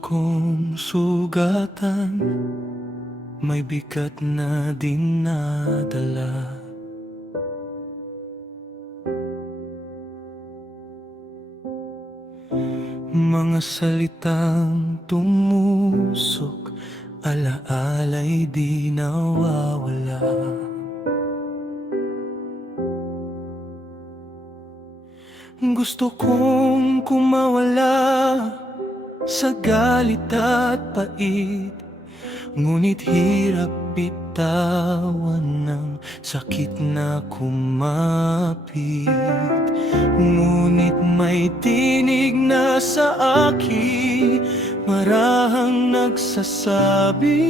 kong sugatan, may bigat na dinadala. Mga salitang tumusok, alaala'y di nawawala. Gusto kong kumawala sa galit at pait, ngunit hirap bitawan ng sakit na kumapit. Ngunit may tinig na sa akin, marahang nagsasabi,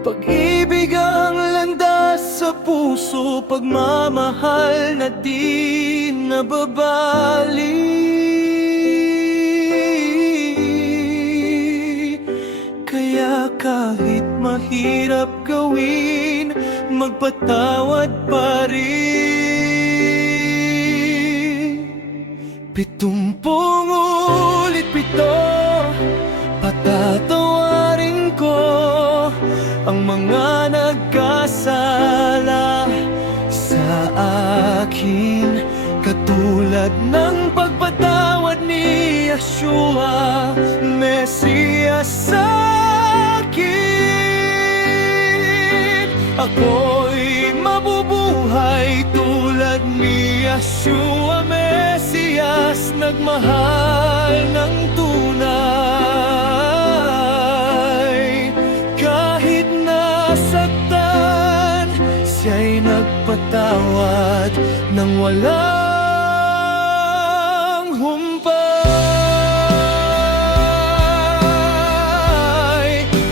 pag-ibig ang landas sa puso, pagmamahal na di nababali. Kaya kahit mahirap gawin, magpatawad pa rin. 70 ulit 7, patatawarin ko ang mga nagkasala sa akin, katulad ng pagpatawad ni Yeshua, Mesiyas sa akin. Ako'y mabubuhay tulad ni Yeshua, Mesiyas, nagmahal ng tunay. Kahit nasaktan, siya'y nagpatawad ng walang humpay.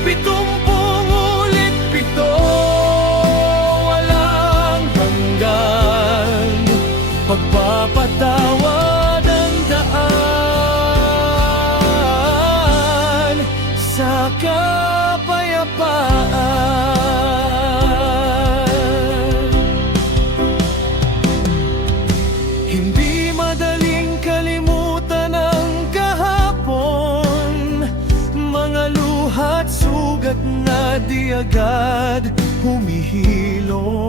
70 ulit 7, walang hanggan, pagpapatawad ang daan sa kapayapaan. Hindi madaling kalimutan ang kahapon, mga luha't sugat na di agad humihilom.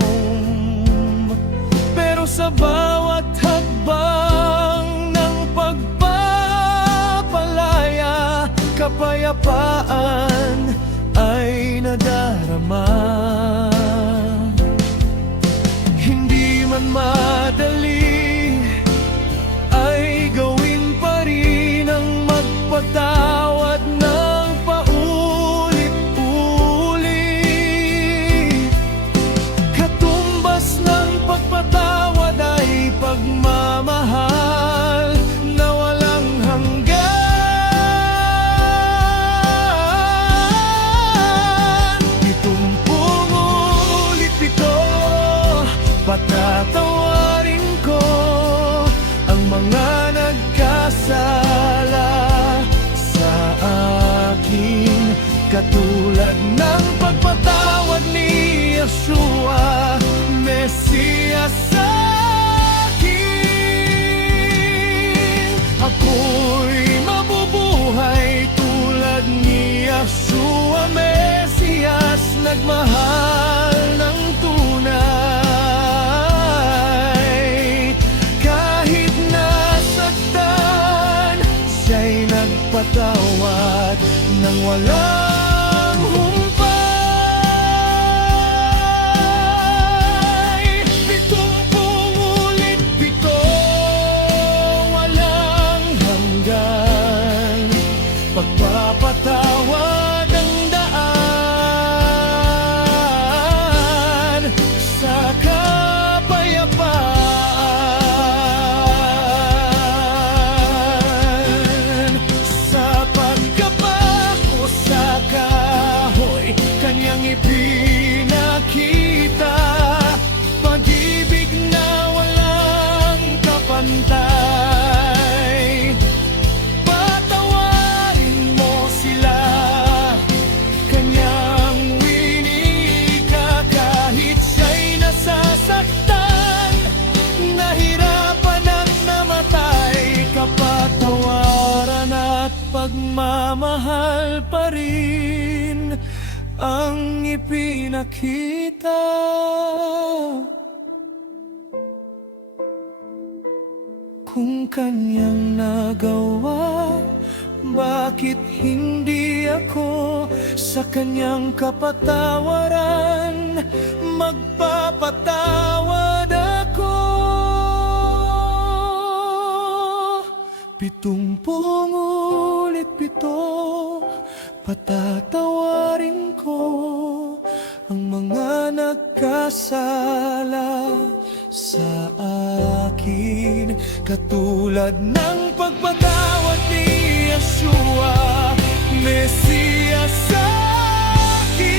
Pero sa bawat hakbang ng pagpapalaya, kapayapaan ay nadarama. Hindi man madali, ay gawin pa rin ang magpatawad ng paulit-ulit. Katumbas ng pagpatawad ay pagmamahal na walang hanggan. 70 ulit 7, patatawarin ko ang mga nagkasala sa akin, katulad ng pagpatawad ni Yeshua, Mesiyas sa akin. Ako'y mabubuhay tulad ni Yeshua, Mesiyas, nagmahal ng tunay. Kahit nasaktan, siya'y nagpatawad ng walang humpay. 70 ulit 7, walang hanggan, pagpapatawad ang daan sa kapayapaan. Sa pagkapako sa pagmamahal pa rin ang ipinakita. Kung kanyang nagawa, bakit hindi ako sa kanyang kapatawaran magpapatawad ako? 70 ulit 7, patatawarin ko ang mga nagkasala sa akin, katulad ng pagpatawad ni Yeshua, Mesiyas sa akin.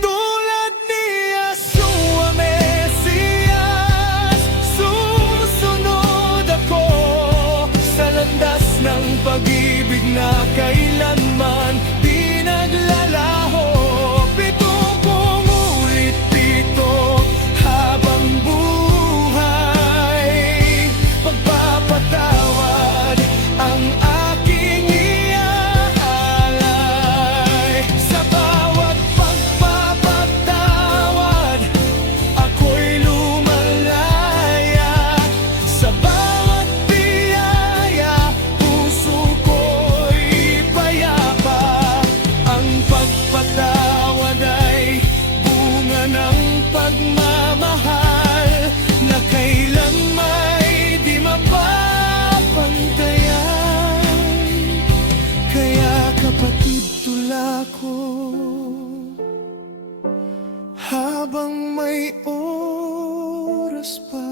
Tulad ni Yeshua, Mesiyas, susunod ako sa landas ng pag-ibig na kailanman di naglalaho. 70 ulit 7, habang buhay, pagpapatawad ang aking iaalay. Sa bawat pagpapatawad, ako'y lumalaya. Sa bawat biyaya, puso ko'y payapa. Ang pagpatawad ay bunga ng pagmamahal na kailan may di mapapantayan. Kaya kapatid, tula ko, habang may oras pa,